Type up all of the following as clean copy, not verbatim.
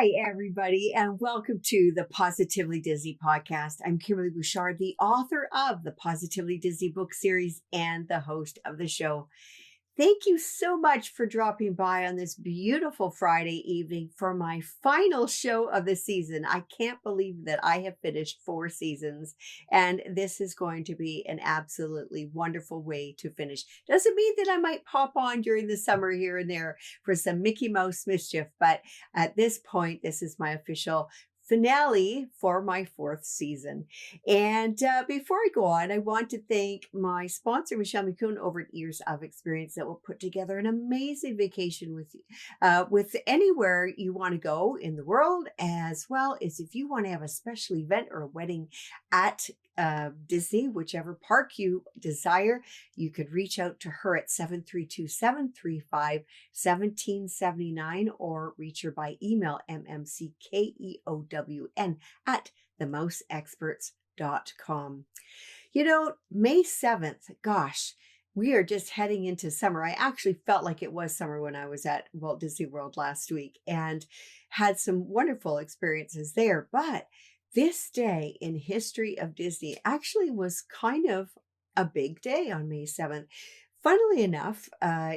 Hi, everybody, and welcome to the Positively Disney podcast. I'm Kimberly Bouchard, the author of the Positively Disney book series and the host of the show. Thank you so much for dropping by on this beautiful Friday evening for my final show of the season. I can't believe that I have finished 4 seasons, and this is going to be an absolutely wonderful way to finish. Doesn't mean that I might pop on during the summer here and there for some Mickey Mouse mischief, but at this point, this is my official finale for my 4th season. And before I go on, I want to thank my sponsor, Michelle McCoon, over at Years of Experience, that will put together an amazing vacation with anywhere you want to go in the world, as well as if you want to have a special event or a wedding at Disney, whichever park you desire. You could reach out to her at 732-735-1779 or reach her by email, mmckeown at themouseexperts.com. You know, May 7th, gosh, we are just heading into summer. I actually felt like it was summer when I was at Walt Disney World last week and had some wonderful experiences there. But this day in history of Disney actually was kind of a big day on May 7th. Funnily enough,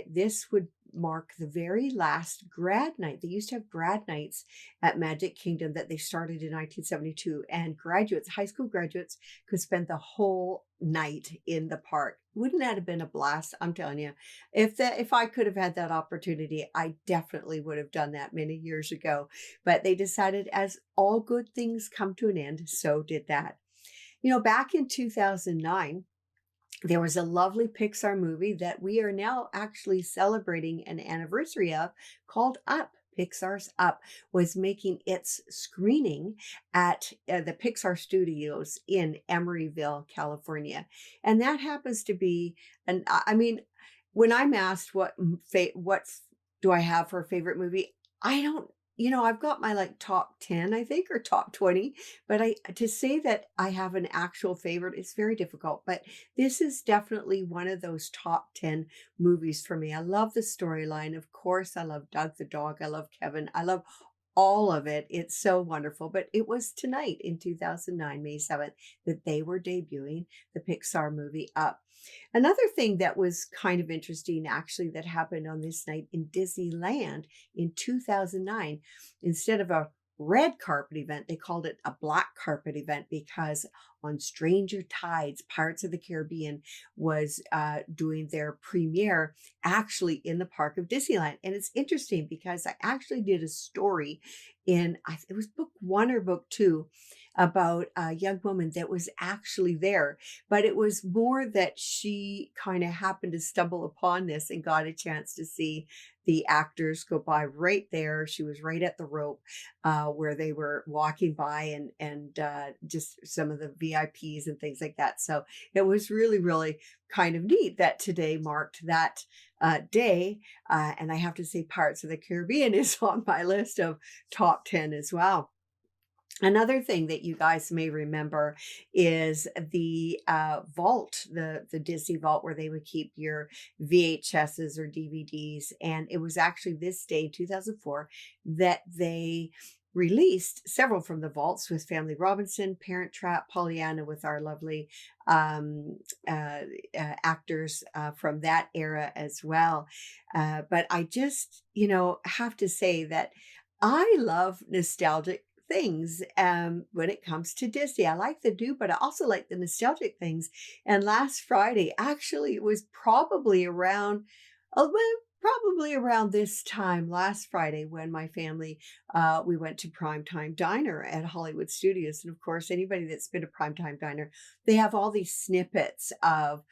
this would mark the very last grad night. They used to have grad nights at Magic Kingdom that they started in 1972, and graduates, high school graduates, could spend the whole night in the park. Wouldn't that have been a blast? I'm telling you, if I could have had that opportunity, I definitely would have done that many years ago. But they decided, as all good things come to an end, so did that. You know, back in 2009, there was a lovely Pixar movie that we are now actually celebrating an anniversary of called Up. Pixar's Up was making its screening at the Pixar Studios in Emeryville, California. And that happens to be, I mean, when I'm asked what do I have for a favorite movie, I don't, I've got my top 10, I think, or top 20, but to say that I have an actual favorite is very difficult. But this is definitely one of those top 10 movies for me. I love the storyline. Of course, I love Doug the dog. I love Kevin. I love all of it. It's so wonderful. But it was tonight in 2009, May 7th, that they were debuting the Pixar movie Up. Another thing that was kind of interesting, actually, that happened on this night in Disneyland in 2009, instead of a red carpet event, they called it a black carpet event because on Stranger Tides, Pirates of the Caribbean was doing their premiere actually in the park of Disneyland. And it's interesting because I actually did a story it was book 1 or book 2 about a young woman that was actually there, but it was more that she kind of happened to stumble upon this and got a chance to see the actors go by right there. She was right at the rope where they were walking by and just some of the VIPs and things like that. So it was really, really kind of neat that today marked that day. And I have to say Pirates of the Caribbean is on my list of top 10 as well. Another thing that you guys may remember is the vault, the Disney vault, where they would keep your VHSs or DVDs. And it was actually this day, 2004, that they released several from the vaults with Family Robinson, Parent Trap, Pollyanna, with our lovely actors from that era as well. But I just, have to say that I love nostalgic things when it comes to Disney. I like the new, but I also like the nostalgic things. And last Friday, actually, it was probably around this time last Friday when my family, we went to Primetime Diner at Hollywood Studios. And of course, anybody that's been to Primetime Diner, they have all these snippets of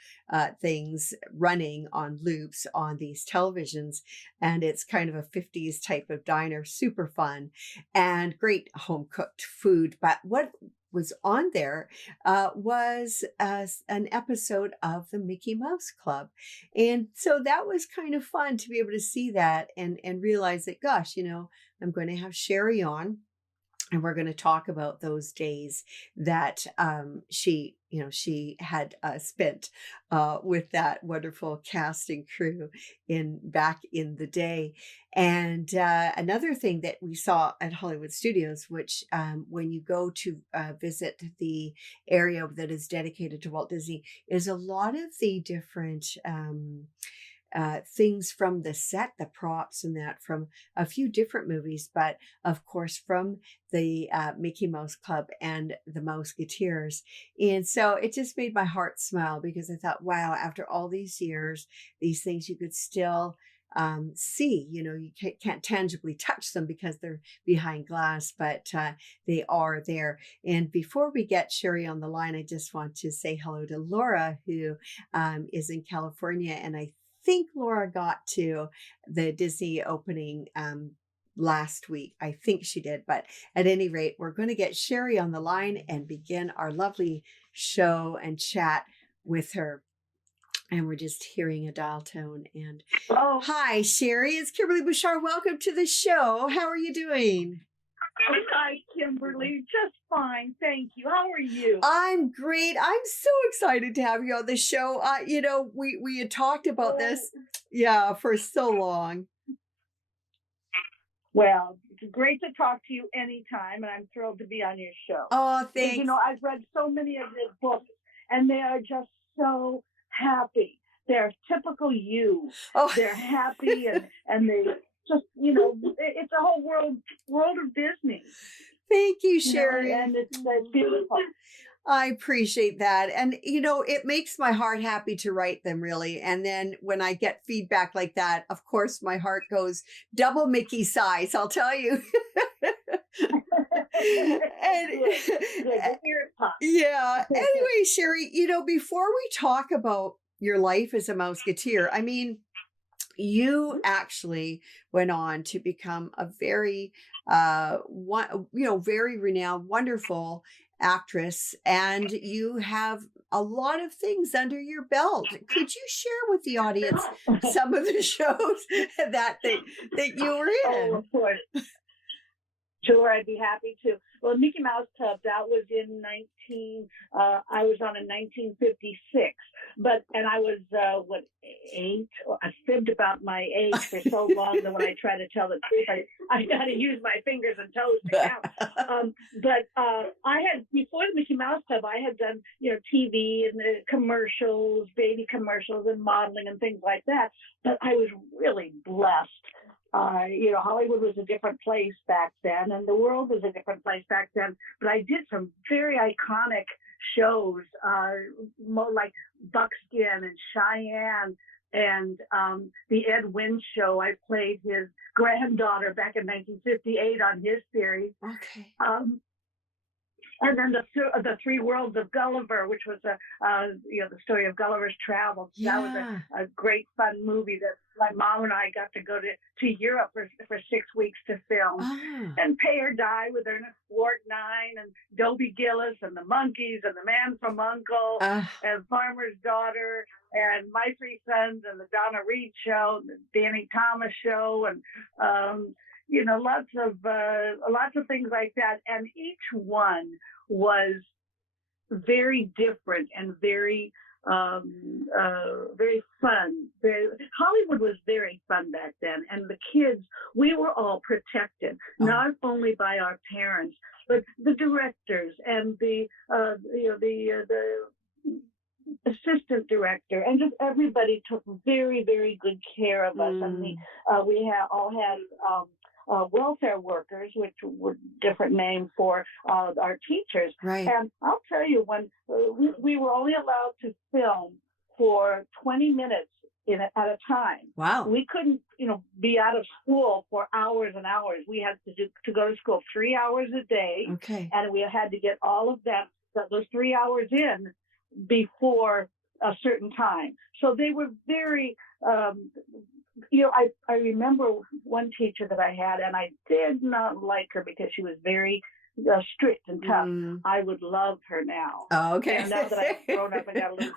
things running on loops on these televisions. And it's kind of a 50s type of diner, super fun and great home cooked food. But what was on there was an episode of the Mickey Mouse Club. And so that was kind of fun to be able to see that and realize that, gosh, I'm going to have Sherry on And we're going to talk about those days that she had spent with that wonderful cast and crew back in the day. And another thing that we saw at Hollywood Studios, which when you go to visit the area that is dedicated to Walt Disney, is a lot of the different things from the set, the props and that from a few different movies, but of course from the Mickey Mouse Club and the Mousketeers. And so it just made my heart smile because I thought, wow, after all these years, these things you could still see, you can't tangibly touch them because they're behind glass, but they are there. And before we get Sherry on the line, I just want to say hello to Laura, who is in California. And I think Laura got to the Disney opening last week. I think she did. But at any rate, we're going to get Sherry on the line and begin our lovely show and chat with her. And we're just hearing a dial tone. And Hi, Sherry. It's Kimberly Bouchard. Welcome to the show. How are you doing? Hi, Kimberly. Just fine. Thank you. How are you? I'm great. I'm so excited to have you on the show. We had talked about this, for so long. Well, it's great to talk to you anytime, and I'm thrilled to be on your show. Oh, thanks. Because, I've read so many of your books, and they are just so happy. They're typical you. Oh. They're happy, and they just, it's a whole world of Disney. Thank you, Sherry. And it's beautiful. I appreciate that. And, it makes my heart happy to write them, really. And then when I get feedback like that, of course, my heart goes double Mickey size, I'll tell you. Yeah. Anyway, Sherry, before we talk about your life as a Mousketeer, I mean, you actually went on to become a very, very renowned, wonderful actress, and you have a lot of things under your belt. Could you share with the audience some of the shows that you were in? Oh, of course. Sure, I'd be happy to. Well, Mickey Mouse Club, that was in I was on in 1956, and I was, 8? I fibbed about my age for so long that when I try to tell the truth, I got to use my fingers and toes to count. I had, before the Mickey Mouse Club, I had done, TV and the commercials, baby commercials and modeling and things like that. But I was really blessed. Hollywood was a different place back then, and the world was a different place back then. But I did some very iconic shows, like Buckskin and Cheyenne, and the Ed Wynn Show. I played his granddaughter back in 1958 on his series. Okay. And then the Three Worlds of Gulliver, which was the story of Gulliver's Travels. Yeah. That was a great fun movie that my mom and I got to go to Europe for 6 weeks to film. Oh. And Pay or Die with Ernest Borgnine and Dobie Gillis and the Monkees and the Man from U.N.C.L.E. and Farmer's Daughter and My Three Sons and the Donna Reed Show, and the Danny Thomas Show, and lots of things like that. And each one was very different and very very fun. Hollywood was very fun back then, and the kids, we were all protected, not only by our parents, but the directors and the assistant director, and just everybody took very, very good care of us. And we all had welfare workers, which were different names for our teachers. Right. And I'll tell you, when we were only allowed to film for 20 minutes at a time. Wow. We couldn't, be out of school for hours and hours. We had to go to school 3 hours a day. Okay. And we had to get all of those 3 hours in before a certain time. So they were very, I remember one teacher that I had, and I did not like her because she was very strict and tough. I would love her now. Oh, okay. And now that I've grown up and got a little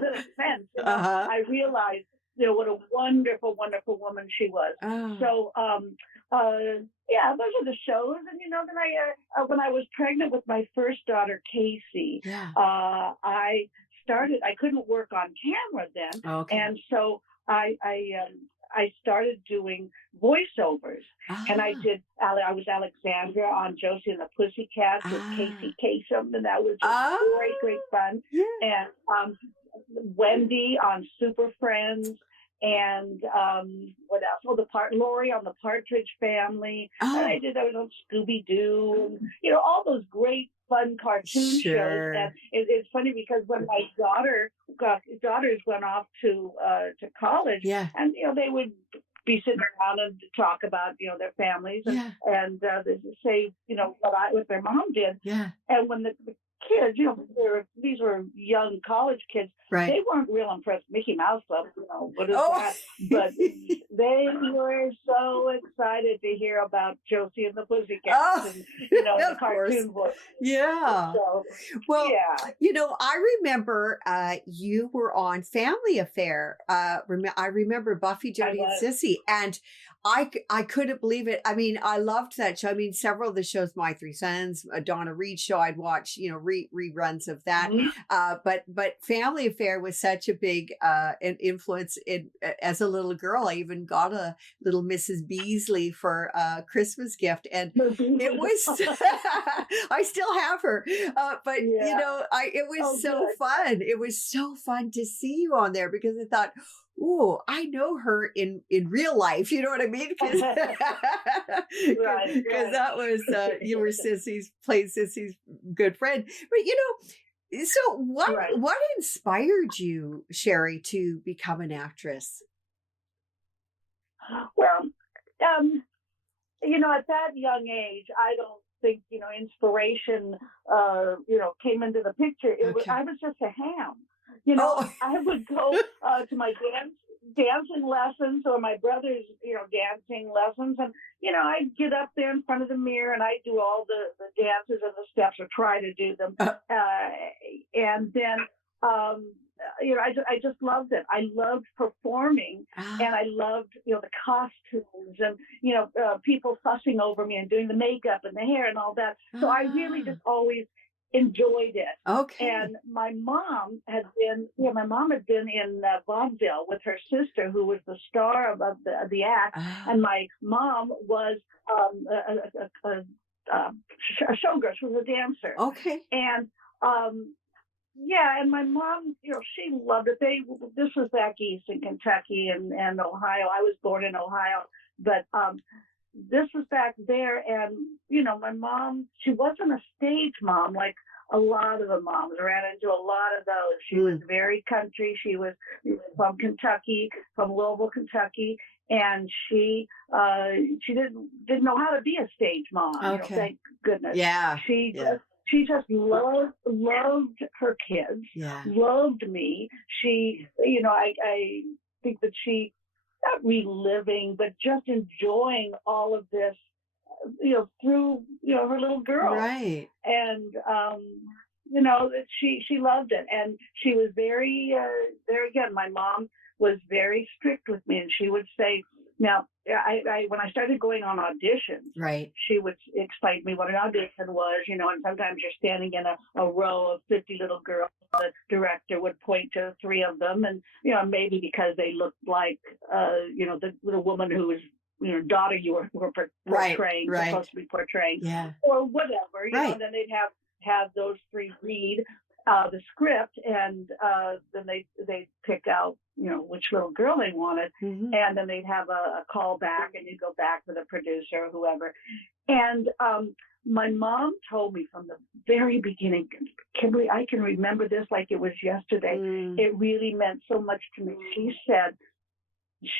bit of sense, I realized what a wonderful, wonderful woman she was. Oh, So, yeah, those are the shows. And, then when I was pregnant with my first daughter, Casey, yeah. I couldn't work on camera then. Okay. And so I started doing voiceovers, and Ah, I was Alexandra on Josie and the Pussycats with ah, Casey Kasem, and that was just ah, great fun. yeah. And Wendy on Super Friends, and what else? Oh, Lori on the Partridge Family, and Oh, I was on Scooby Doo, and all those great fun cartoon shows. And sure. it's funny because when my daughters went off to college, Yeah, and they would be sitting around and talk about their families, and yeah, they say what their mom did. yeah. And when the kids, these were young college kids, Right. they weren't real impressed. Mickey Mouse Club, what is Oh, that? But they were so excited to hear about Josie and the Pussycats, oh, and the of course. cartoon voice. Yeah. So Well, yeah, I remember you were on Family Affair. I remember Buffy, I Jody, and was. Sissy, and I couldn't believe it. I mean, I loved that show. I mean, several of the shows, My Three Sons, a Donna Reed show, I'd watch, reruns of that. Mhm. But Family Affair was such a big influence. As a little girl, I even got a little Mrs. Beasley for a Christmas gift, and it was I still have her, but Yeah. it was Oh, so good. fun. It was so fun to see you on there because I thought, oh, I know her in real life. You know what I mean? Because Right. that was you were played Sissy's good friend. But so Right. what inspired you, Sherry, to become an actress? Well, at that young age, I don't think inspiration, came into the picture. Okay. I was just a ham. Oh, I would go to my dancing lessons, or my brother's dancing lessons, and I'd get up there in front of the mirror and I'd do all the dances and the steps, or try to do them, and then. I just loved it. I loved performing, and I loved, the costumes, and, people fussing over me and doing the makeup and the hair and all that. So I really just always enjoyed it. okay. And my mom had been in vaudeville with her sister, who was the star of the act, and my mom was a showgirl. She was a dancer, Okay. and yeah, and my mom, she loved it. This was back east in Kentucky and Ohio. I was born in Ohio, but this was back there. And, my mom, she wasn't a stage mom like a lot of the moms. I ran into a lot of those. She was very country. She was from Kentucky, from Louisville, Kentucky. And she didn't know how to be a stage mom. Okay. Thank goodness. Yeah. She just loved her kids, Yeah. loved me. She, I think that she, not reliving, but just enjoying all of this, through, her little girl. Right. And, she loved it. And she was very, there again, my mom was very strict with me, and she would say, now, when I started going on auditions, Right. she would explain to me what an audition was, and sometimes you're standing in a row of 50 little girls. The director would point to 3 of them, and, maybe because they looked like, the woman who was, daughter you were portraying, Right. supposed to be portraying, Yeah. or whatever, Right. then they'd have those 3 read the script, and then they pick out which little girl they wanted, and then they'd have a call back, and you'd go back to the producer or whoever. And my mom told me from the very beginning, Kimberly, I can remember this like it was yesterday. It really meant so much to me. She said,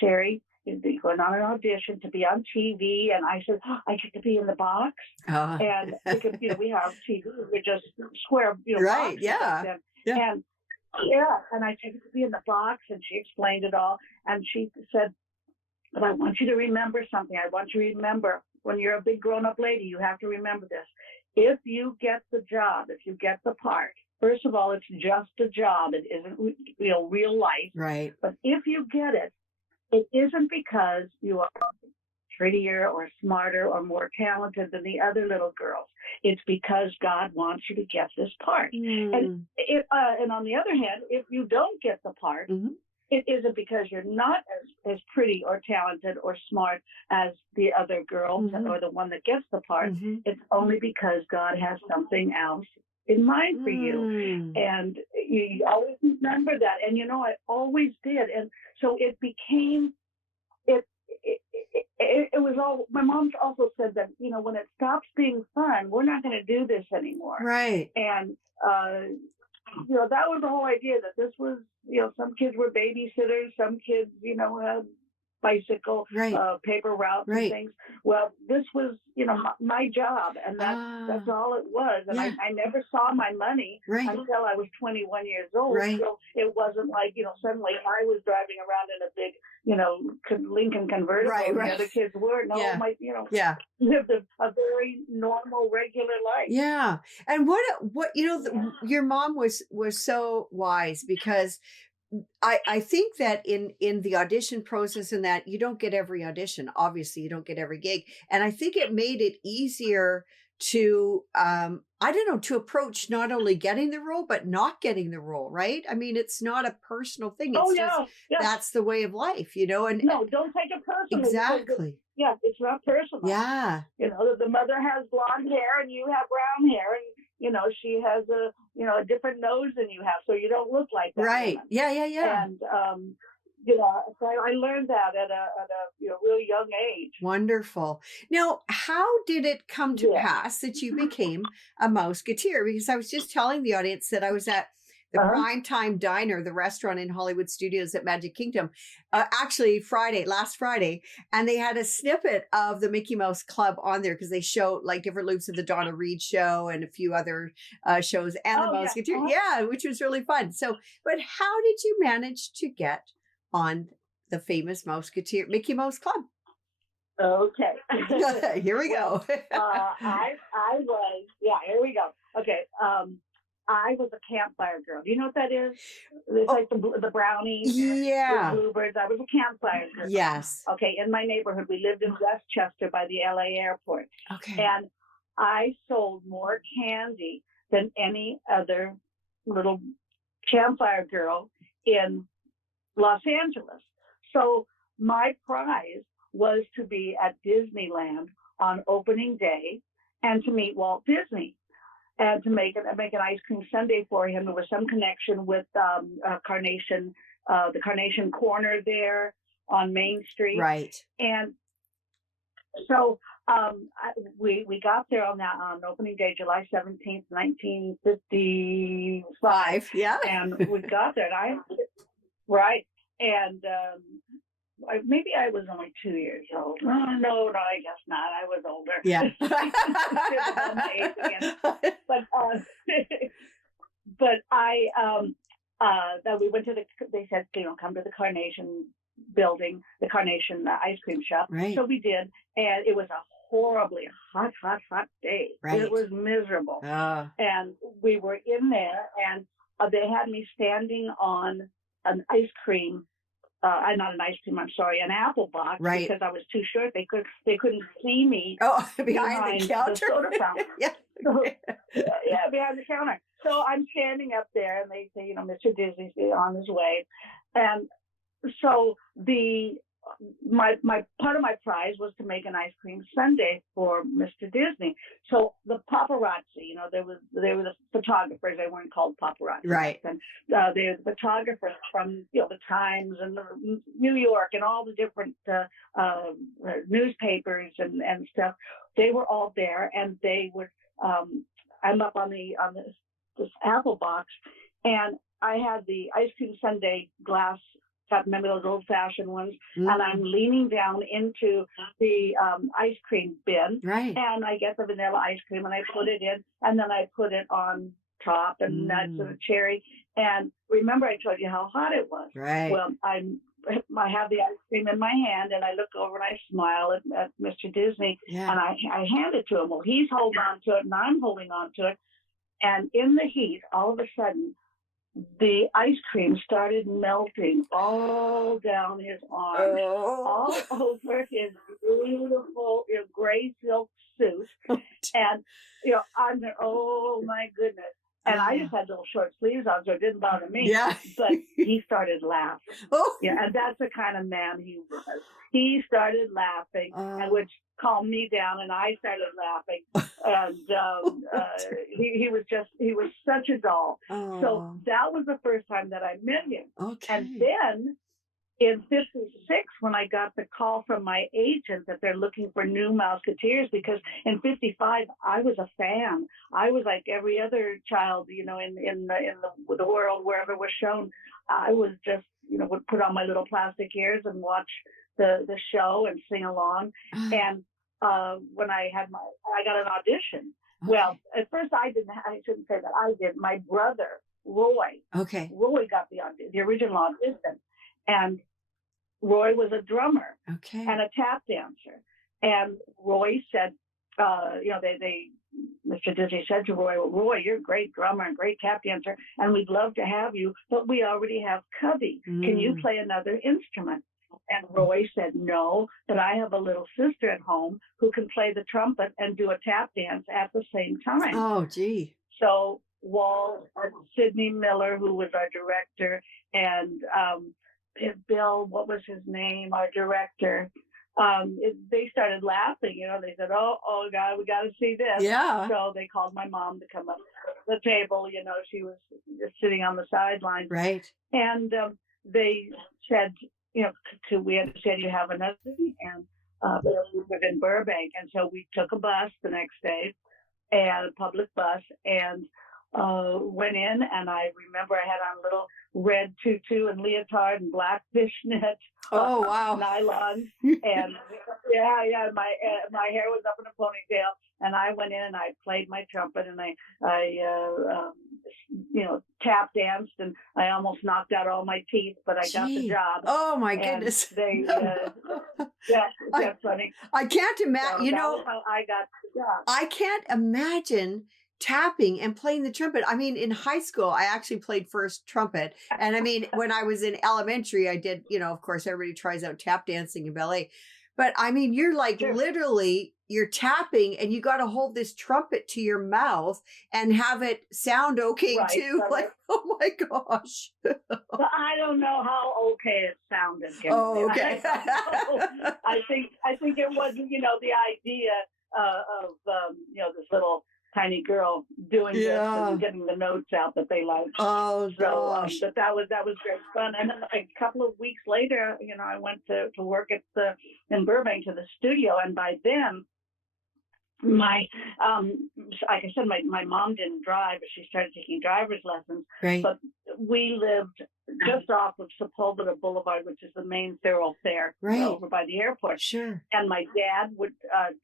Sherry, you're going on an audition to be on TV. And I said, I get to be in the box. And because, we have TV, we're just square, right. boxes. Yeah. And and I said, to be in the box. And she explained it all. And she said, but I want you to remember something. I want you to remember, when you're a big grown-up lady, you have to remember this. If you get the job, if you get the part, first of all, it's just a job. It isn't, real life. Right. But if you get it, it isn't because you are prettier or smarter or more talented than the other little girls. It's because God wants you to get this part. And on the other hand, if you don't get the part, it isn't because you're not as pretty or talented or smart as the other girl or the one that gets the part. It's only because God has something else in mind for you. And you always remember that. And, I always did. And so it became, it was all, my mom also said that, when it stops being fun, we're not going to do this anymore. Right. And, that was the whole idea, that this was, some kids were babysitters, some kids, had bicycle, paper routes and things. Well, this was, my job, and that's all it was. And I never saw my money until I was 21 years old. So it wasn't like, suddenly I was driving around in a big, Lincoln convertible. The other kids were. No, lived a very normal, regular life. Yeah. And what your mom was so wise, because I think that in the audition process and that you don't get every audition, obviously you don't get every gig. And I think it made it easier to, to approach not only getting the role, but not getting the role, right? I mean, it's not a personal thing. It's that's the way of life, and no, don't take it personally. Exactly. It's not personal. Yeah. The mother has blonde hair and you have brown hair, and she has a different nose than you have, so you don't look like that. Right. Woman. Yeah. And so I learned that at a really young age. Wonderful. Now, how did it come to pass that you became a Mousketeer? Because I was just telling the audience that I was at the Primetime Diner, the restaurant in Hollywood Studios at Magic Kingdom, actually last Friday, and they had a snippet of the Mickey Mouse Club on there because they show like different loops of the Donna Reed show and a few other shows and the Mousketeer. Which was really fun. So, but how did you manage to get on the famous Mickey Mouse Club? Okay. Here we go. I was, here we go. Okay. I was a campfire girl. Do you know what that is? It's like the brownies. Yeah. The bluebirds. I was a campfire girl. Yes. Okay. In my neighborhood, we lived in Westchester by the LA airport. Okay. And I sold more candy than any other little campfire girl in Los Angeles. So my prize was to be at Disneyland on opening day and to meet Walt Disney. And to make an ice cream sundae for him. There was some connection with Carnation, the Carnation Corner there on Main Street. Right. And so we got there on opening day, July 17th, 1955. Yeah. And we got there, and And maybe I was only 2 years old. No, I guess not. I was older. Yeah. But we went to they said, come to the Carnation building, the Carnation ice cream shop. Right. So we did. And it was a horribly hot day. Right. It was miserable. And we were in there, and they had me standing on an ice cream, not an ice cream, I'm sorry, an apple box, because I was too short. They couldn't see me. Oh, behind the counter. The soda fountain. Behind the counter. So I'm standing up there, and they say, Mr. Disney's on his way. And so my part of my prize was to make an ice cream sundae for Mr. Disney. So the paparazzi, they were the photographers. They weren't called paparazzi. Right. And they're the photographers from the Times and New York and all the different newspapers and stuff. They were all there, and they would. I'm up on this apple box, and I had the ice cream sundae glass. Remember those old-fashioned ones? Mm. And I'm leaning down into the ice cream bin, and I get the vanilla ice cream, and I put it in, and then I put it on top, and nuts and a cherry. And remember, I told you how hot it was. Right. Well, I have the ice cream in my hand, and I look over and I smile at Mr. Disney, and I hand it to him. Well, he's holding on to it, and I'm holding on to it. And in the heat, all of a sudden, the ice cream started melting all down his arms, Oh. all over his beautiful gray silk suit. And, I'm there, oh my goodness. And I just had little short sleeves on, so it didn't bother me. Yeah. But he started laughing. Oh. Yeah, and that's the kind of man he was. He started laughing, and which calmed me down, and I started laughing. And he was such a doll. Oh. So that was the first time that I met him. Okay. And then in 56, when I got the call from my agent that they're looking for new Mousketeers, because in 55, I was a fan. I was like every other child, in the world, wherever it was shown. I was just, would put on my little plastic ears and watch the show and sing along. And when I got an audition. Okay. Well, at first I shouldn't say that I did. My brother, Roy. Okay. Roy got the original audition. And Roy was a drummer and a tap dancer. And Roy said, Mr. Disney said to Roy, you're a great drummer and great tap dancer, and we'd love to have you, but we already have Cubby. Can you play another instrument? And Roy said, no, but I have a little sister at home who can play the trumpet and do a tap dance at the same time. Oh, gee. So Walt and Sidney Miller, who was our director, and Bill, what was his name, our director, they started laughing. They said, oh God, we got to see this. Yeah. So they called my mom to come up to the table. She was just sitting on the sidelines. Right. And they said, we understand you have another, and we live in Burbank. And so we took a bus the next day, and a public bus, and went in, and I remember I had on a little red tutu and leotard and black fishnet. Oh, wow. Nylon. And my hair was up in a ponytail, and I went in and I played my trumpet, and I tap danced, and I almost knocked out all my teeth, but I got the job. Oh my goodness. They, that's funny. I can't imagine, So that was how I got the job. I can't imagine tapping and playing the trumpet. I mean, in high school, I actually played first trumpet. And I mean, when I was in elementary, I did, of course, everybody tries out tap dancing in ballet. But I mean, you're like literally, you're tapping and you got to hold this trumpet to your mouth and have it sound okay too. Right. Like, oh my gosh. But I don't know how okay it sounded. Oh, okay. I think it wasn't, the idea of this little tiny girl doing this and getting the notes out that they liked. Oh, gosh. But that was great fun. And then a couple of weeks later, I went to work in Burbank to the studio, and by then, my like I said, my mom didn't drive, but she started taking driver's lessons. Right. But we lived just off of Sepulveda Boulevard, which is the main thoroughfare over by the airport. Sure. And my dad would,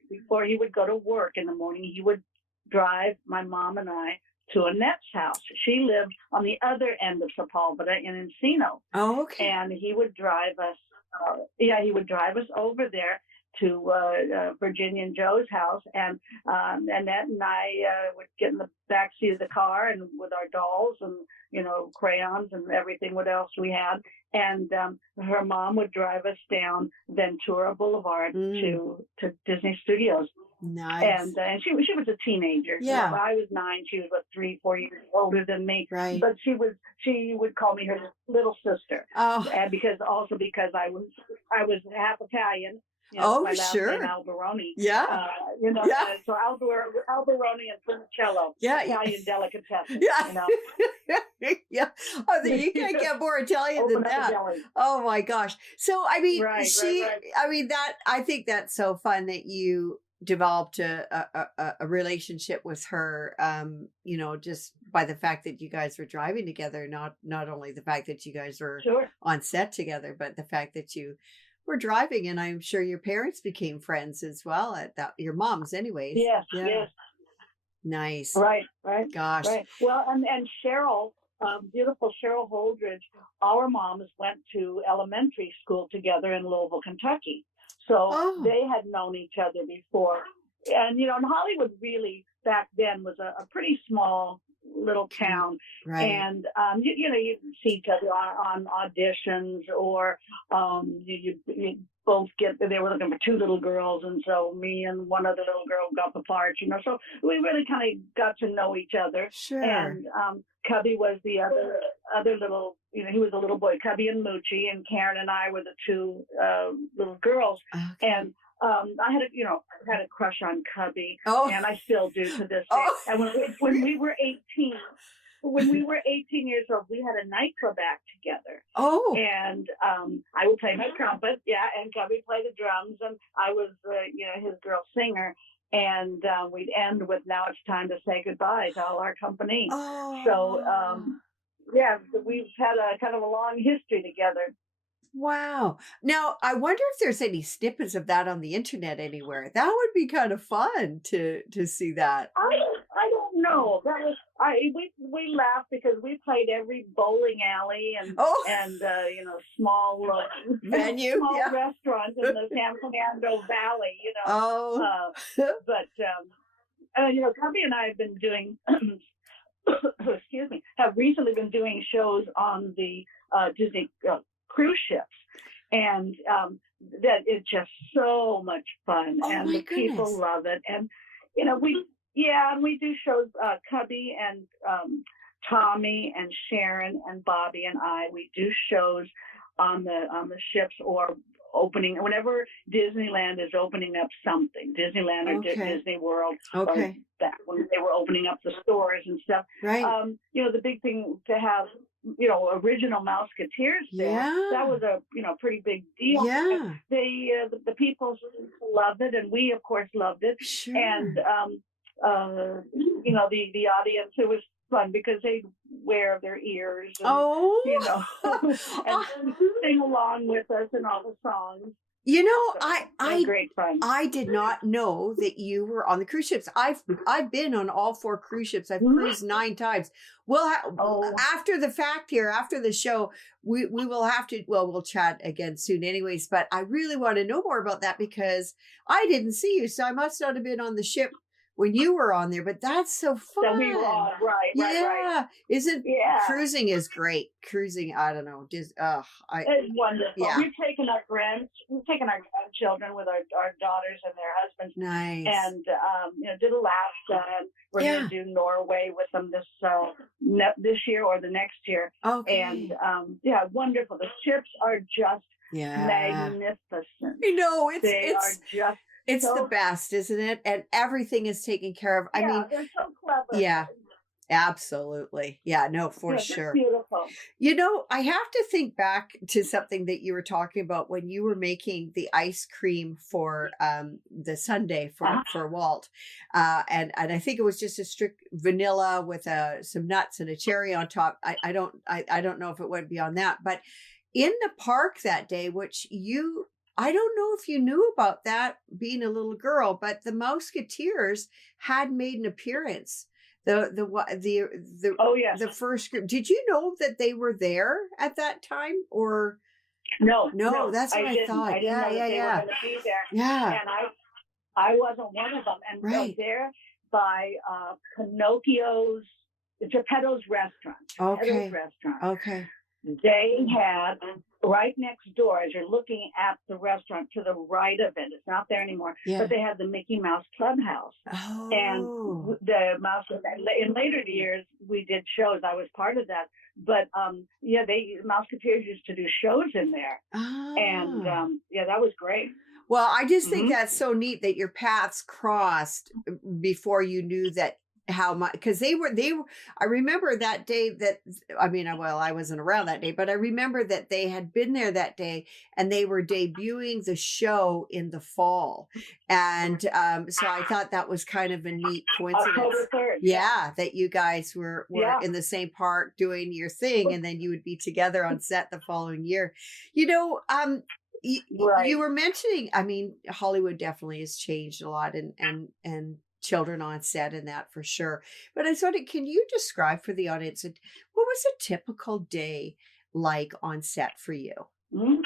before he would go to work in the morning, he would drive my mom and I to Annette's house. She lived on the other end of Sepulveda in Encino. Oh, okay. And he would drive us. He would drive us over there to Virginia and Joe's house, and Annette and I would get in the back seat of the car and with our dolls and crayons and everything what else we had, and her mom would drive us down Ventura Boulevard to Disney Studios. Nice. And she was a teenager. Yeah. I was 9. She was 3-4 years older than me. Right. But she would call me her little sister. Oh. And because I was half Italian. Oh, my last sure. name Alberoni. Yeah. So Alberoni and Funicello. Yeah. Italian delicatessen. Yeah. Yeah. Oh, you can't get more Italian than that. Oh my gosh. So I mean, right. I mean I think that's so fun that you developed a relationship with her, just by the fact that you guys were driving together, not only the fact that you guys were on set together, but the fact that you were driving, and I'm sure your parents became friends as well your mom's anyways. Yes. Yeah. Yes. Nice. Right. Gosh. Right. Well, and Cheryl, beautiful Cheryl Holdridge, our moms went to elementary school together in Louisville, Kentucky. So they had known each other before. And, and Hollywood really back then was a pretty small little town, Right. and you see each other on auditions, or you both get. They were looking for two little girls, and so me and one other little girl got the part. So we really kind of got to know each other. Sure. And Cubby was the other little. He was a little boy, Cubby and Moochie, and Karen and I were the two little girls, Okay. and. I had a crush on Cubby, Oh. and I still do to this day. Oh. And when we were 18, when we were 18 years old, we had a nightclub act together. Oh. And I would play my trumpet, and Cubby played the drums, and I was, his girl singer. And we'd end with "Now it's time to say goodbye" to all our company. Oh. So, we've had a kind of a long history together. Wow. Now, I wonder if there's any snippets of that on the internet anywhere. That would be kind of fun to see that. I don't know. That was we laughed because we played every bowling alley and small Venue, small yeah. restaurant in the San Fernando Valley. Oh. But Cubby and I have been doing excuse me, have recently been doing shows on the Disney cruise ships, and that is just so much fun, Oh and my the people goodness. love it. And we do shows. Cubby and Tommy and Sharon and Bobby and we do shows on the ships, or opening whenever Disneyland is opening up something, Disneyland or Okay. Disney World, Okay. or back when they were opening up the stores and stuff. Right. The big thing to have, original Mouseketeers there. Yeah. That was a pretty big deal. Yeah. They the people loved it, and we of course loved it. Sure. And the audience, it was fun because they'd wear their ears and Oh. and sing along with us and all the songs. I Great fun. I did not know that you were on the cruise ships. I've been on all 4 cruise ships. I've cruised 9 times. After the fact here, after the show, we will have to. Well, we'll chat again soon, anyways. But I really want to know more about that because I didn't see you, so I must not have been on the ship when you were on there. But that's so fun. So we were on, right. Cruising is great. Cruising, I don't know, just it's wonderful. Yeah. We've taken our grandchildren with our daughters and their husbands. Nice. And did Alaska. We're going to do Norway with them this year or the next year. Okay. And wonderful. The ships are just magnificent. It's the best, isn't it? And everything is taken care of. I mean, they're so clever. Yeah, absolutely. Yeah, no, for sure. Beautiful. I have to think back to something that you were talking about when you were making the ice cream for the sundae for Walt, and I think it was just a strict vanilla with some nuts and a cherry on top. I don't know if it went beyond that, but in the park that day, which I don't know if you knew about that being a little girl, but the Mousketeers had made an appearance. The first group. Did you know that they were there at that time, or no? That's what I thought. I didn't know that they were going to be there. Yeah, and I wasn't one of them. And right there by Pinocchio's, Geppetto's restaurant. Okay. Geppetto's restaurant. Okay. They had right next door, as you're looking at the restaurant to the right of it, it's not there anymore, but they had the Mickey Mouse Clubhouse. Oh. And the mouse, in later years, we did shows. I was part of that. But Mousketeers used to do shows in there. Oh. And that was great. Well, I just think that's so neat that your paths crossed before you knew that how much, because they were I remember that day I wasn't around that day, but I remember that they had been there that day and they were debuting the show in the fall, and so I thought that was kind of a neat coincidence. October 3rd. Yeah, that you guys were in the same park doing your thing, and then you would be together on set the following year. You were mentioning, I mean, Hollywood definitely has changed a lot, and children on set and that for sure. But I was wondering, can you describe for the audience, what was a typical day like on set for you? Mm-hmm.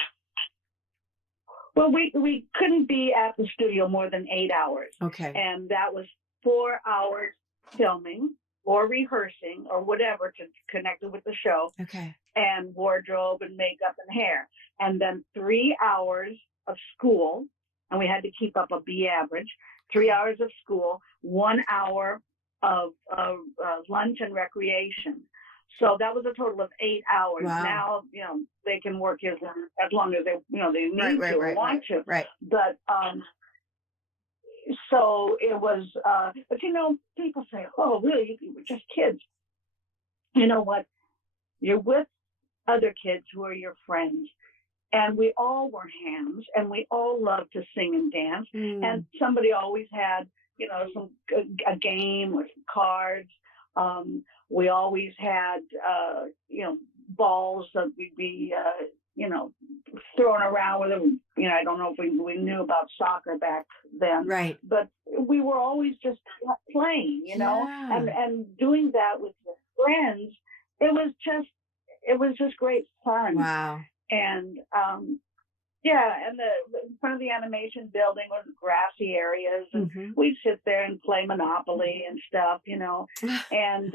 Well, we couldn't be at the studio more than 8 hours. Okay. And that was 4 hours filming, or rehearsing or whatever to connect it with the show, Okay. and wardrobe and makeup and hair. And then 3 hours of school, and we had to keep up a B average, 3 hours of school, 1 hour of lunch and recreation. So that was a total of 8 hours. Wow. Now, they can work as long as they, they need to or want to. Right. But so it was, but people say, oh, really, you were just kids. You know what? You're with other kids who are your friends. And we all were hams, and we all loved to sing and dance. And somebody always had, a game with cards. We always had, balls that we'd be, throwing around with them. I don't know if we knew about soccer back then. Right. But we were always just playing, and doing that with your friends. It was just great fun. Wow. And and the in front of the animation building was grassy areas, and we'd sit there and play Monopoly and stuff, and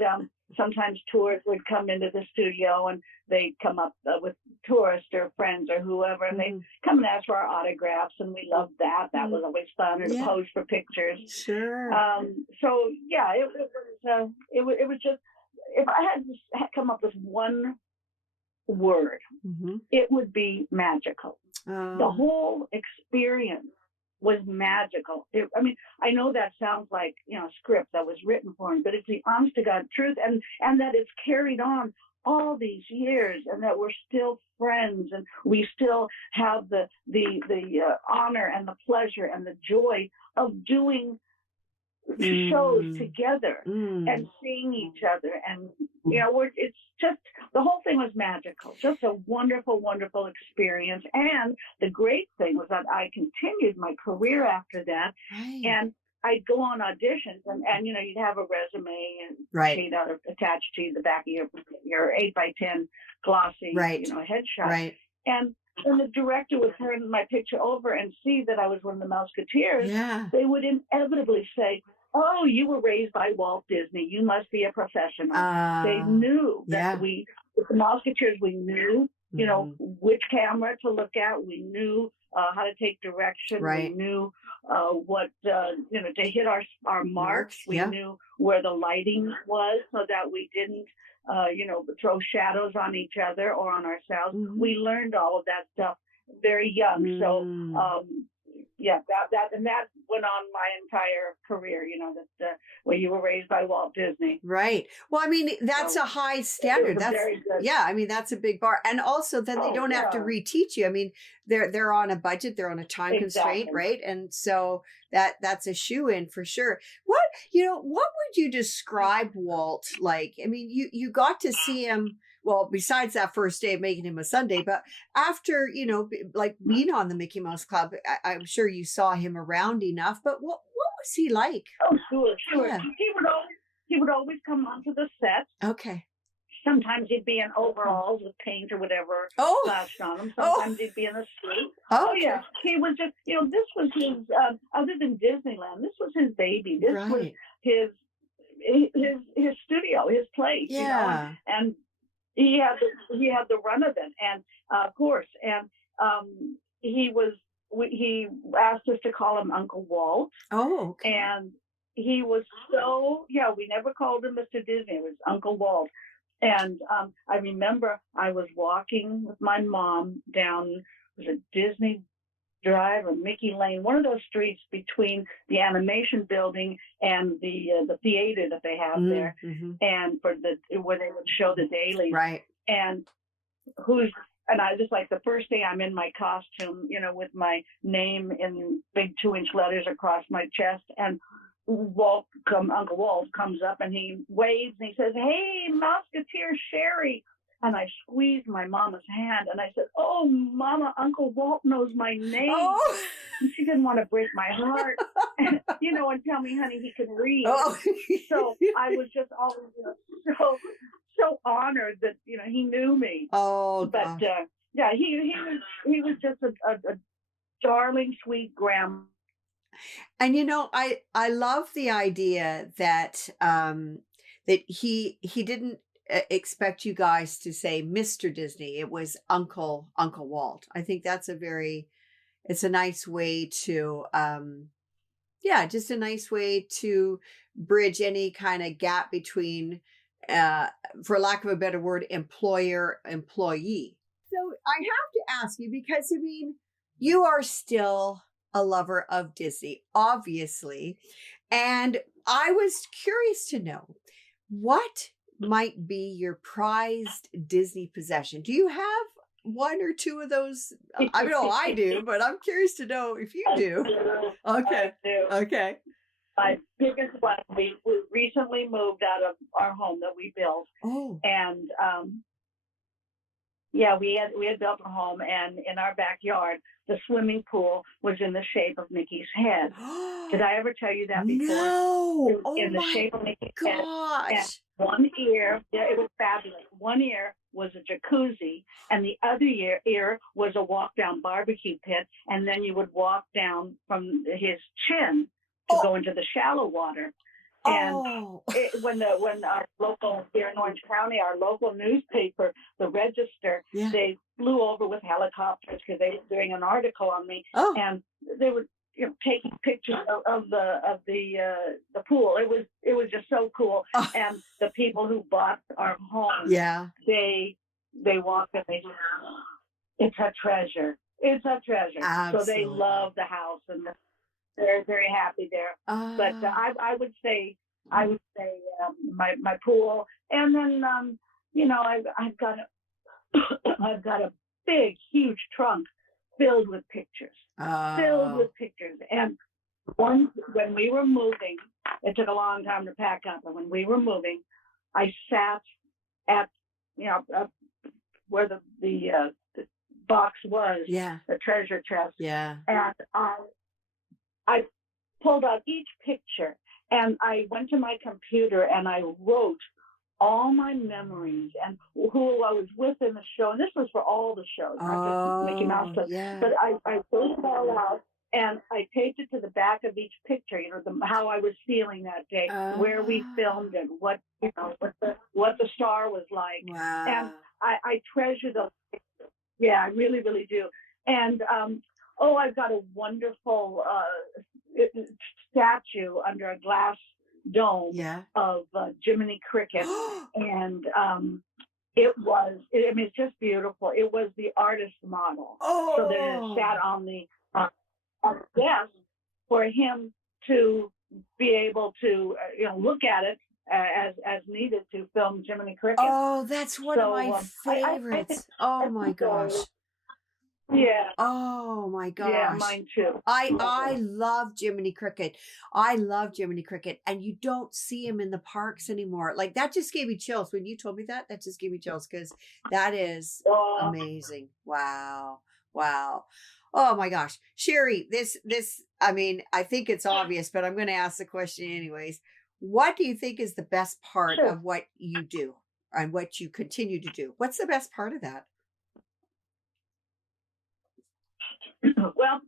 sometimes tours would come into the studio, and they'd come up with tourists or friends or whoever, and they'd come and ask for our autographs, and we loved that. That was always fun, or to pose for pictures. Sure. So yeah, it was just, if I had to come up with one word, it would be magical. The whole experience was magical. I know that sounds like a script that was written for me, but it's the honest to God truth, and that it's carried on all these years, and that we're still friends, and we still have the honor and the pleasure and the joy of doing shows together and seeing each other, and it's just, the whole thing was magical, just a wonderful, wonderful experience. And the great thing was that I continued my career after that, and I'd go on auditions, and you'd have a resume and sheet attached to the back of your 8x10 glossy headshot, and when the director would turn my picture over and see that I was one of the Mousketeers, they would inevitably say, oh, you were raised by Walt Disney. You must be a professional. They knew that with the Mousketeers, we knew, which camera to look at. We knew how to take direction. We knew what, to hit our marks. We knew where the lighting was so that we didn't, throw shadows on each other or on ourselves. We learned all of that stuff very young. So, that went on my entire career, that where you were raised by Walt Disney. Right. Well, that's a high standard. That's very good. that's a big bar. And also then they don't have to reteach you. They're on a budget, they're on a time constraint, right? And so that's a shoe-in for sure. What would you describe Walt like? You got to see him, well, besides that first day of making him a Sunday, but after, being on the Mickey Mouse Club, I'm sure you saw him around enough, but what was he like? Oh, sure. Yeah. He would always come onto the set. Okay. Sometimes he'd be in overalls with paint or whatever splashed on him. Sometimes he'd be in a suit. Okay. Yeah. He was just, this was his, other than Disneyland, this was his baby. This was his studio, his place, and he had the run of it, and of course, and he asked us to call him Uncle Walt. Oh, okay. And he was we never called him Mr. Disney. It was Uncle Walt. And I remember I was walking with my mom down, was it Disney Drive or Mickey Lane, one of those streets between the animation building and the theater that they have there, and where they would show the dailies. Right. And I just, like, the first day I'm in my costume, with my name in big 2-inch letters across my chest, and Uncle Walt comes up and he waves and he says, "Hey, Mousketeer Sherry." And I squeezed my mama's hand and I said, "Oh, Mama, Uncle Walt knows my name." Oh. And she didn't want to break my heart, and tell me, honey, he can read. Oh. So I was just always so honored that, he knew me. Oh, but he was just a darling, sweet grandma. And I love the idea that that he didn't expect you guys to say Mr. Disney. It was Uncle Walt. I think that's it's a nice way to yeah, just a nice way to bridge any kind of gap between uh for lack of a better word, employer employee. So I have to ask you, because I mean, you are still a lover of Disney, obviously, and I was curious to know what might be your prized Disney possession. Do you have one or two of those? I know I do, but I'm curious to know if you I do. do. Okay. I do. Okay. My biggest one, we recently moved out of our home that we built, Oh. and yeah, we had built a home, and in our backyard, the swimming pool was in the shape of Mickey's head. Did I ever tell you that before? No. In Oh the my shape of Mickey's head. And gosh. one ear, yeah, it was fabulous. One ear was a jacuzzi, and the other ear was a walk down barbecue pit, and then you would walk down from his chin to Oh. go into the shallow water. And Oh. when our local here in Orange County, our local newspaper, the Register, Yeah. they flew over with helicopters because they were doing an article on me, Oh. and they were taking pictures of the pool. It was just so cool. Oh. And the people who bought our home, Yeah. they walked and they said, "It's a treasure. It's a treasure." Absolutely. So they love the house, and they're very happy there. But I would say my pool, and then I've got I've got a big huge trunk filled with pictures, and when we were moving, it took a long time to pack up, but when we were moving, I sat at where the box was, Yeah. the treasure chest, Yeah. and I pulled out each picture, and I went to my computer and I wrote all my memories and who I was with in the show. And this was for all the shows, not just Mickey Mouse Club. Yeah. But I wrote it all out, and I taped it to the back of each picture, how I was feeling that day, where we filmed it, what the star was like. Wow. And I treasure those pictures. Yeah, I really, really do. And I've got a wonderful statue under a glass dome of Jiminy Cricket, and it's just beautiful. It was the artist's model, so that it sat on the desk for him to be able to look at it as needed to film Jiminy Cricket. Oh, that's one of my favorites. Oh my gosh. Yeah. Oh my gosh. Yeah, mine too. I love Jiminy Cricket. I love Jiminy Cricket, and you don't see him in the parks anymore. Like, that just gave me chills when you told me that. That just gave me chills, because that is amazing. Wow. Wow. Oh my gosh. Sherry, this I mean, I think it's obvious, but I'm going to ask the question anyways. What do you think is the best part of what you do and what you continue to do? What's the best part of that? Well,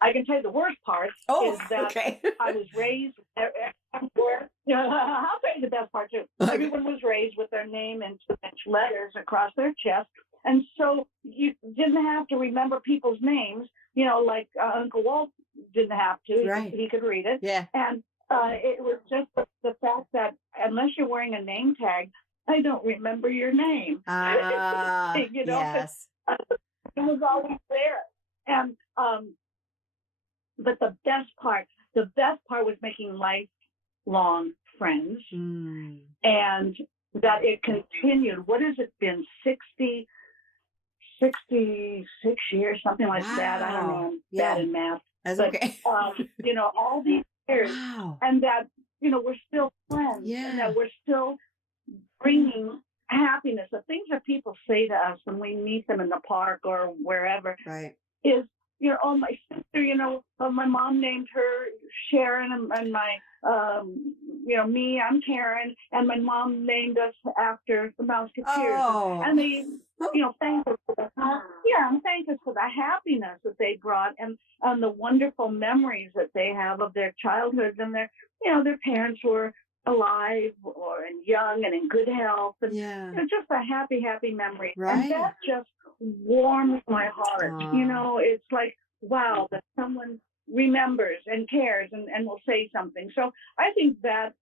I can tell you the worst part is that I was raised everywhere. I'll tell you the best part too. Okay. Everyone was raised with their name in 2-inch letters across their chest, and so you didn't have to remember people's names. Like Uncle Walt didn't have to. Right. He could read it. Yeah. And it was just the fact that unless you're wearing a name tag, I don't remember your name. Yes. It was always there. And but the best part was making lifelong friends, and that it continued. What has it been? 66 years, something like that. I don't know. I'm bad in math. That's but, okay. all these years, and that we're still friends, and that we're still bringing happiness. The things that people say to us when we meet them in the park or wherever, right, is my sister, my mom named her Sharon, and my me, I'm Karen, and my mom named us after the Mouseketeers, and they thank us for thank us for the happiness that they brought, and the wonderful memories that they have of their childhoods, and their parents were alive or and young and in good health, and Yeah. just a happy, happy memory. And Right. that just warms my heart. Aw. It's like, wow, that someone remembers and cares and will say something. So I think that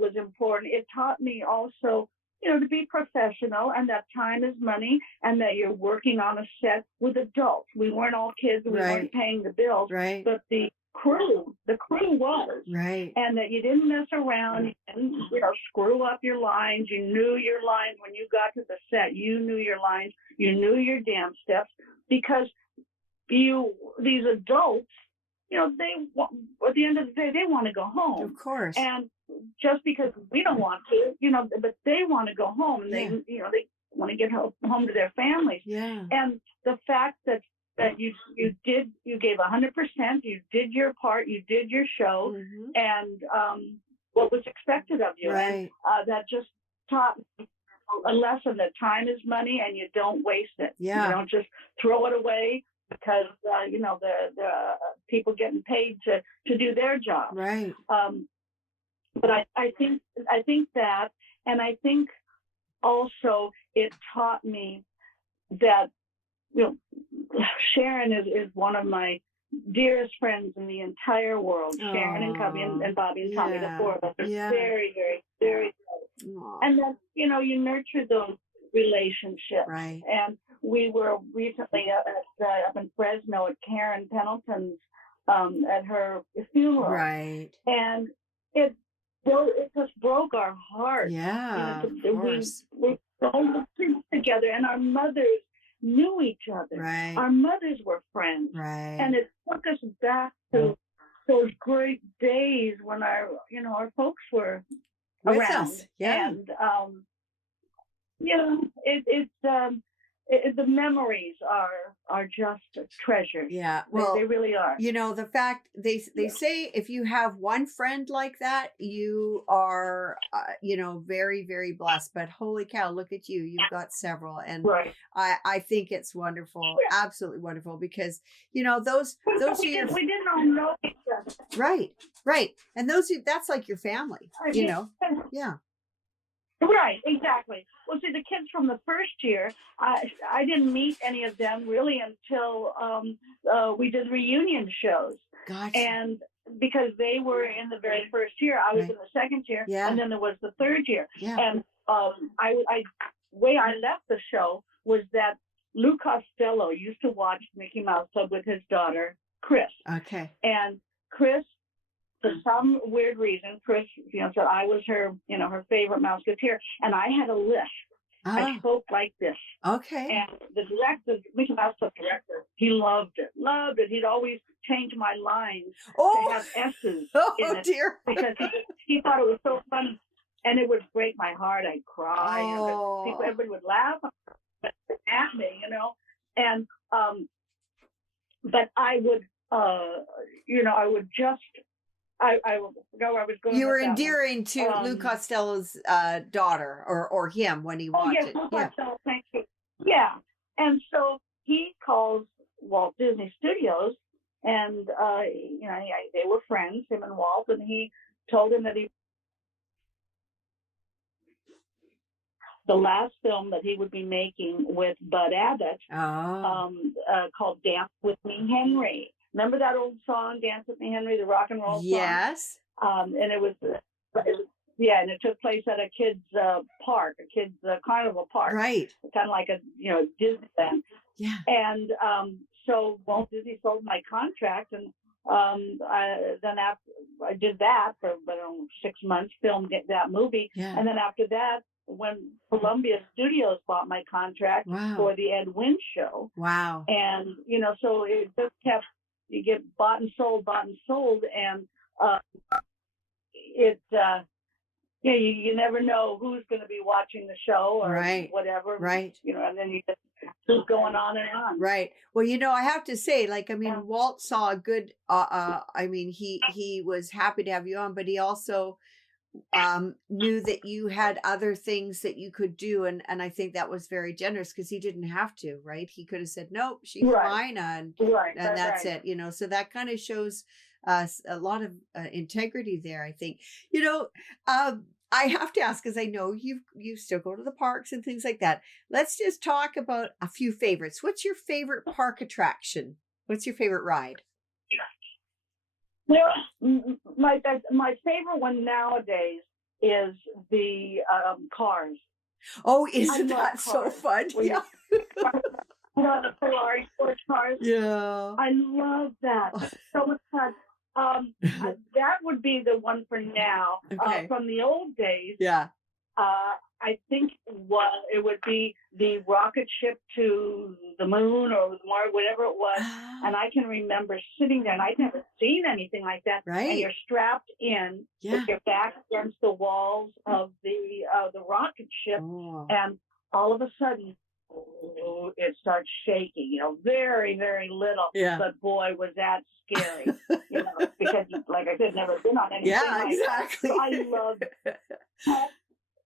was important. It taught me also, to be professional, and that time is money, and that you're working on a set with adults. We weren't all kids, and we Right. weren't paying the bills, Right. but the crew was. Right. And that you didn't mess around, you didn't, screw up your lines. You knew your lines when you got to the set. You knew your lines. You knew your dance steps, because these adults, at the end of the day, they want to go home. Of course. And just because we don't want to, but they want to go home, and Yeah. they want to get home to their families. Yeah. And the fact that you gave 100%, you did your part, you did your show, Mhm. and what was expected of you. Right. And that just taught me a lesson that time is money, and you don't waste it. Yeah. You don't just throw it away because the people getting paid to do their job. Right. But I think that, and I think also it taught me that Sharon is one of my dearest friends in the entire world. Sharon and Cubby and Bobby and Tommy, the four of us are very, very, very close. Aww. And then you nurture those relationships. Right. And we were recently up in Fresno at Karen Pendleton's at her funeral. Right. And it just broke our hearts. Yeah. Of course. We all the kids together, and our mothers knew each other. Right. Our mothers were friends. Right. And it took us back to those great days when our folks were With around. us. Yeah. And the memories are just treasured. Yeah. Well, they really are. The fact they say if you have one friend like that, you are, very, very blessed. But holy cow, look at you. You've got several. And Right. I think it's wonderful. Yeah. Absolutely wonderful, because, those we are your, didn't all know each other. right. Right. And that's like your family, Yeah. Right, exactly. Well, see, the kids from the first year, I didn't meet any of them really until we did reunion shows. Gotcha. And because they were in the very first year, I was in the second year, Yeah. and then there was the third year. Yeah. And way I left the show was that Lou Costello used to watch Mickey Mouse Club with his daughter, Chris. Okay. And Chris, for some weird reason, Chris, said I was her, her favorite Mousketeer, and I had a list. I Oh, spoke like this. okay. And the director, Mickey Mouse Club director, he loved it. He'd always change my lines to have S's Oh, in it, dear. because he thought it was so funny, and it would break my heart. I'd cry. Oh. Everybody would laugh at me, and but I would, I would just. I forgot where I was going. You were with that endearing to one. Lou Costello's daughter, or him when he watched yes, it. Lou Yeah. Costello, thank you. Yeah, and so he calls Walt Disney Studios, and they were friends, him and Walt, and he told him that the last film that he would be making with Bud Abbott, called "Dance with Me, Henry." Remember that old song, "Dance with Me, Henry," the rock and roll song? Yes. And and it took place at a kids' park, a kids' carnival park. Right. Kind of like a Disneyland. Yeah. And so Walt Disney sold my contract, and then after I did that for 6 months, filmed that movie, Yeah. and then after that, when Columbia Studios bought my contract Wow. for the Ed Wynn show, Wow. and so it just kept. You get bought and sold, and you never know who's going to be watching the show or whatever. Right. And then you just keep going on and on. Right. Well, I have to say, Walt saw a good, he was happy to have you on, but he also knew that you had other things that you could do. And I think that was very generous, because he didn't have to, right? He could have said, nope, she's mine, and that's it, so that kind of shows a lot of integrity there, I think. You know, I have to ask, because I know you still go to the parks and things like that. Let's just talk about a few favorites. What's your favorite park attraction? What's your favorite ride? Well, my favorite one nowadays is the cars. Oh, I isn't love that so cars. fun? When Yeah. the Ferrari sports cars. Yeah. I love that. So much fun. That would be the one for now. Okay. From the old days, Yeah. I think it would be the rocket ship to the moon or Mars, whatever it was. And I can remember sitting there, and I'd never seen anything like that. Right. And you're strapped in with your back against the walls of the rocket ship, and all of a sudden, it starts shaking. Very, very little. Yeah. But boy, was that scary. Because, like I said, never been on anything like exactly. that. So I loved it.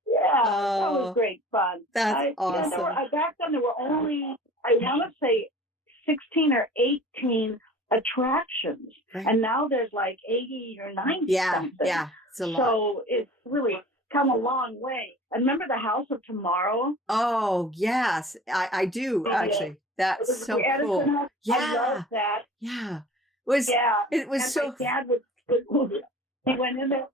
Yeah, that was great fun. That's awesome. Back then, there were only, I want to say, 16 or 18 attractions. Right. And now there's like 80 or 90 something. Yeah, it's a lot. So it's really come a long way. And remember the House of Tomorrow? Oh, yes. I do, actually. That's so cool. House. Yeah. I love that. Yeah. It was and so... my dad he went in there.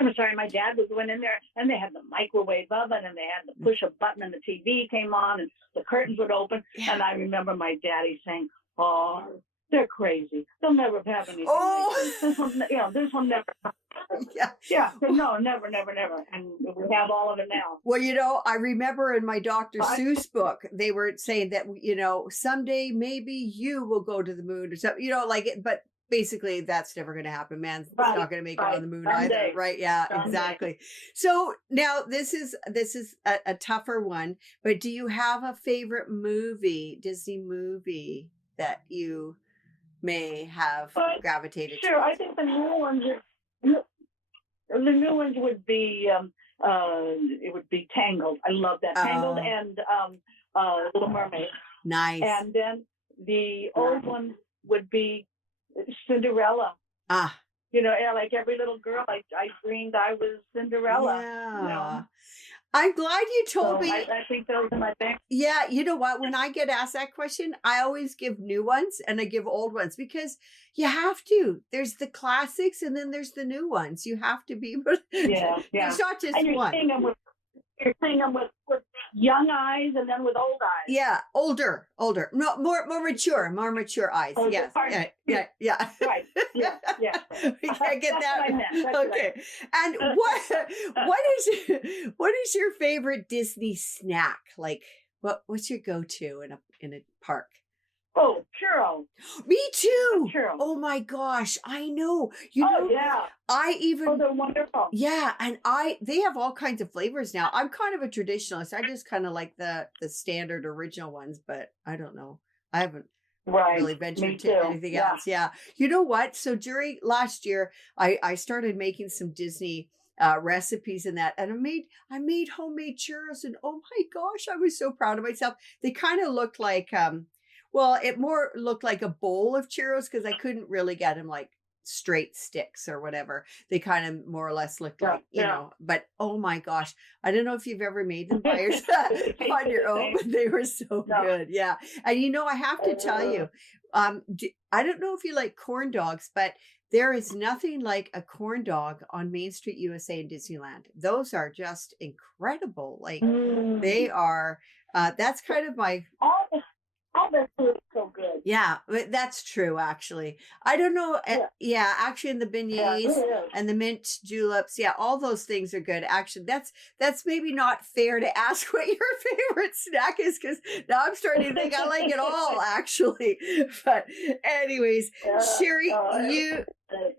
I'm sorry, my dad went in there, and they had the microwave oven, and they had to push a button, and the TV came on, and the curtains would open. Yeah. And I remember my daddy saying, "Oh, they're crazy. They'll never have anything like this. This one never." Yeah. No, never. And we have all of it now. Well, I remember in my Dr. Seuss book, they were saying that, someday maybe you will go to the moon or something, but basically that's never going to happen. Man's not going to make it on the moon either. Right. Yeah, exactly. So now this is a tougher one, but do you have a favorite Disney movie that you may have gravitated to? Sure. I think the new ones would be it would be Tangled. I love that. Tangled and Little Mermaid. Nice. And then the old one would be Cinderella. Like every little girl, I dreamed I was Cinderella. Yeah. I'm glad you told me. I think those are my favorites. Yeah, you know what? When I get asked that question, I always give new ones and I give old ones because you have to. There's the classics and then there's the new ones. You have to be able to. Yeah. It's not just one. You're seeing them with young eyes and then with old eyes. Yeah, older. No, more mature eyes. Oh, yes. Yeah. Right. Yeah. We can't get that. Okay. And what is your favorite Disney snack? Like what's your go-to in a park? Oh, churros. Me too. Churros. Oh my gosh, I know. Yeah. They're wonderful. Yeah, and they have all kinds of flavors now. I'm kind of a traditionalist. I just kind of like the standard original ones, but I don't know. I haven't really ventured to anything else. Yeah. You know what? So during last year, I started making some Disney recipes and that, and I made homemade churros, and oh my gosh, I was so proud of myself. They kind of looked like it more looked like a bowl of churros because I couldn't really get them like straight sticks or whatever. They kind of more or less looked like, but oh my gosh, I don't know if you've ever made them by yourself on your own, but they were so good. Yeah. And I have to tell you, I don't know if you like corn dogs, but there is nothing like a corn dog on Main Street USA in Disneyland. Those are just incredible. Like they are, that's kind of my... All their food is so good. Yeah, that's true, actually. I don't know. Yeah, actually, in the beignets and the mint juleps, all those things are good. Actually, that's maybe not fair to ask what your favorite snack is, because now I'm starting to think I like it all, actually. But anyways, Sherry,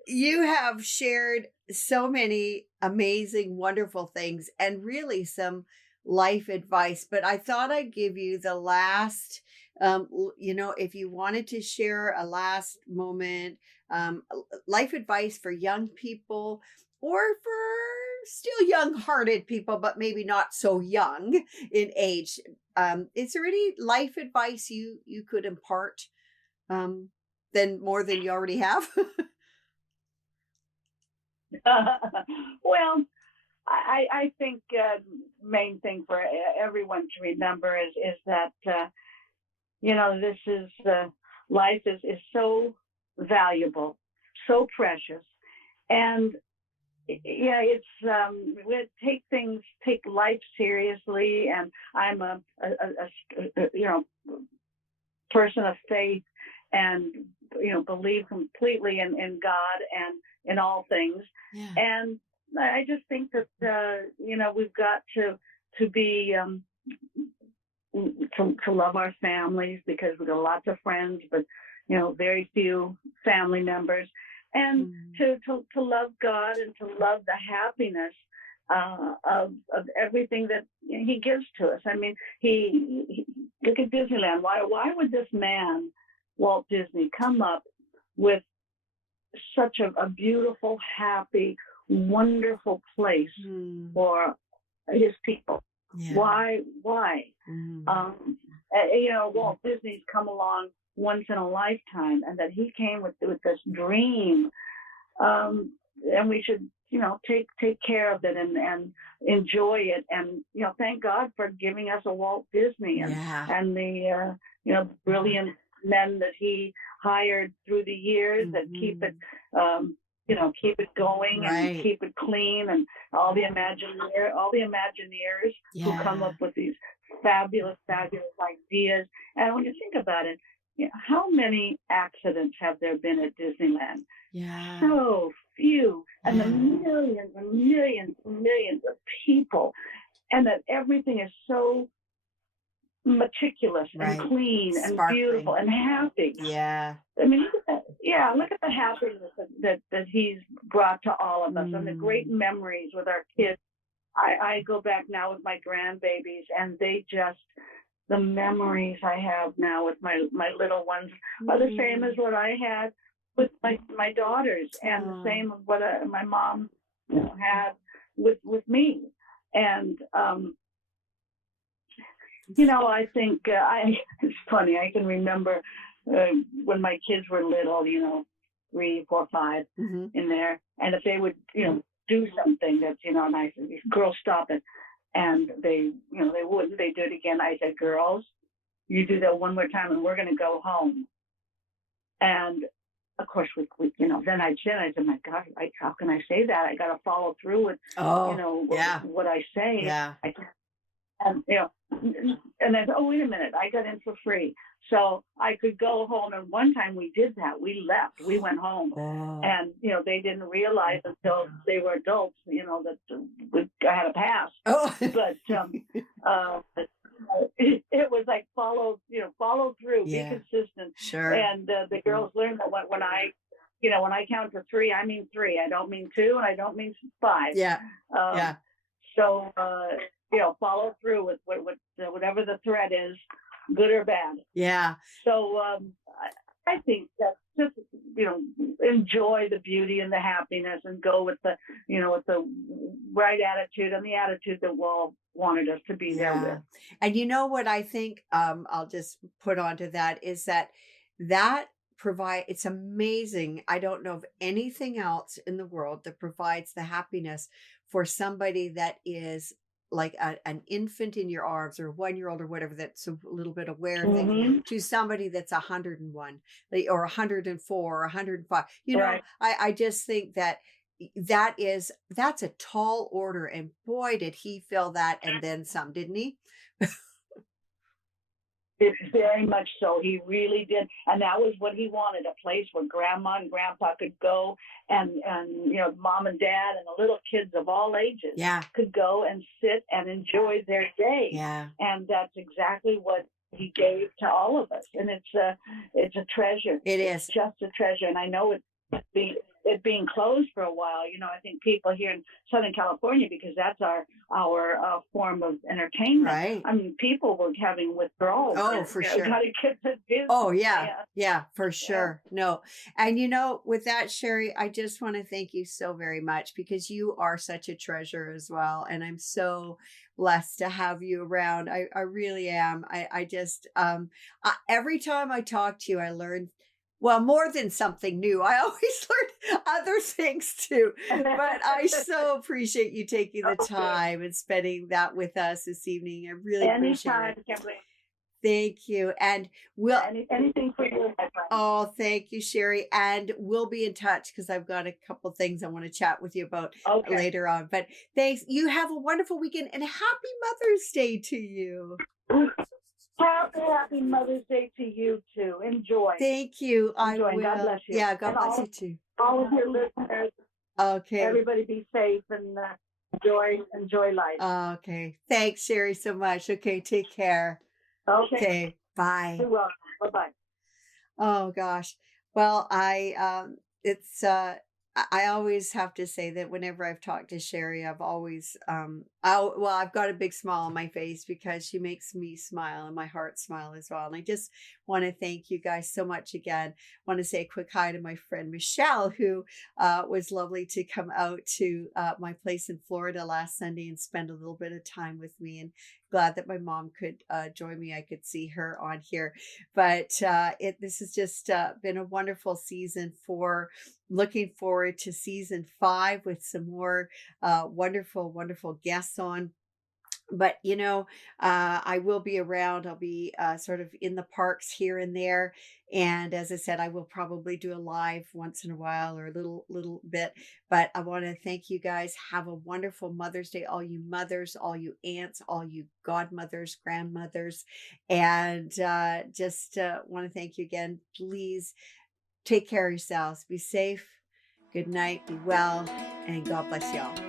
you have shared so many amazing, wonderful things and really some life advice. But I thought I'd give you the last... if you wanted to share a last moment, life advice for young people or for still young-hearted people, but maybe not so young in age, is there any life advice you could impart than more than you already have? Well, I think main thing for everyone to remember is that this is life is so valuable, so precious, and yeah, it's we take life seriously, and I'm a person of faith, and believe completely in God and in all things, Yeah. and I just think that we've got to be to love our families, because we've got lots of friends, but very few family members, and Mm. to love God and to love the happiness of everything that He gives to us. I mean, he look at Disneyland. Why would this man, Walt Disney, come up with such a beautiful, happy, wonderful place Mm. for his people? Yeah. Why? Mm. Walt Disney's come along once in a lifetime, and that he came with this dream, and we should take care of it and enjoy it, and thank God for giving us a Walt Disney, Yeah. and the brilliant men that he hired through the years that keep it keep it going, and Right. keep it clean, and all the Imagineers who come Yeah. up with these fabulous ideas. And when you think about it, how many accidents have there been at Disneyland? Yeah. So few, and the Yeah. millions and millions and millions of people, and that everything is so meticulous Right. and clean and Sparkling. beautiful and happy. Yeah. I mean, look at that. Yeah, look at the happiness that he's brought to all of us, and the great memories with our kids. I go back now with my grandbabies, and the memories I have now with my little ones are the same as what I had with my daughters, and the same as what my mom had with me. And I think it's funny. I can remember when my kids were little, 3, 4, 5 Mhm. in there, and if they would, do something that's, and I said, "Girls, stop it," and they wouldn't. They do it again. I said, "Girls, you do that one more time, and we're going to go home." And of course, then I said, "My God, how can I say that? I got to follow through with, Yeah. what I say." Yeah. And and then, oh, wait a minute, I got in for free, so I could go home. And one time we did that. We left. We went home, Oh. and they didn't realize until they were adults, that I had a pass. Oh. But it was like follow through, Yeah. be consistent. Sure. And the girls learned that when I count to 3, I mean 3. I don't mean 2, and I don't mean 5. Yeah. Yeah. So, follow through with whatever the threat is, good or bad. Yeah. So I think that just, enjoy the beauty and the happiness, and go with the right attitude, and the attitude that Walt wanted us to be there with. And what I think, I'll just put onto that is that it's amazing. I don't know of anything else in the world that provides the happiness for somebody that is like an infant in your arms, or a 1-year-old, or whatever, that's a little bit aware of things, to somebody that's 101, or 104, or 105. Right. I just think that's a tall order, and boy, did he fill that, and then some, didn't he? It's very much so. He really did. And that was what he wanted, a place where grandma and grandpa could go, and mom and dad and the little kids of all ages could go and sit and enjoy their day. Yeah. And that's exactly what he gave to all of us. And it's a treasure. It's just a treasure. And I know it being closed for a while, I think people here in Southern California, because that's our form of entertainment. Right. I mean, people were having withdrawals. Oh, for sure. Got to get to Disney. Oh, yeah, for sure. No. And with that, Sherry, I just want to thank you so very much, because you are such a treasure as well. And I'm so blessed to have you around. I really am. I just, every time I talk to you, I learn Well, more than something new. I always learn other things too. But I so appreciate you taking the Okay. time and spending that with us this evening. I really appreciate Anytime, it. Kimberly. Thank you. And we'll, Anything for you, my friend. oh, thank you, Sherry. And we'll be in touch because I've got a couple things I want to chat with you about Okay. later on. But thanks. You have a wonderful weekend and happy Mother's Day to you. Happy Mother's Day to you too. Enjoy. Thank you. I Enjoy. And God will. bless you. Yeah, God And bless you too. all of your listeners, Okay. everybody be safe and enjoy life. Okay. Thanks, Sherry, so much. Okay, take care. Okay. Okay, bye. You're welcome. Bye-bye. Oh gosh. Well, it's I always have to say that whenever I've talked to Sherry, I've always I've got a big smile on my face because she makes me smile and my heart smile as well. And I just want to thank you guys so much again. Want to say a quick hi to my friend Michelle, who was lovely to come out to my place in Florida last Sunday and spend a little bit of time with me. And glad that my mom could join me. I could see her on here. But this has just been a wonderful season for looking forward to season 5 with some more wonderful, wonderful guests on. But I will be around. I'll be sort of in the parks here and there, and as I said, I will probably do a live once in a while or a little bit. But I want to thank you guys. Have a wonderful Mother's Day, all you mothers, all you aunts, all you godmothers, grandmothers, and just want to thank you again. Please take care of yourselves. Be safe. Good night. Be well, and God bless y'all.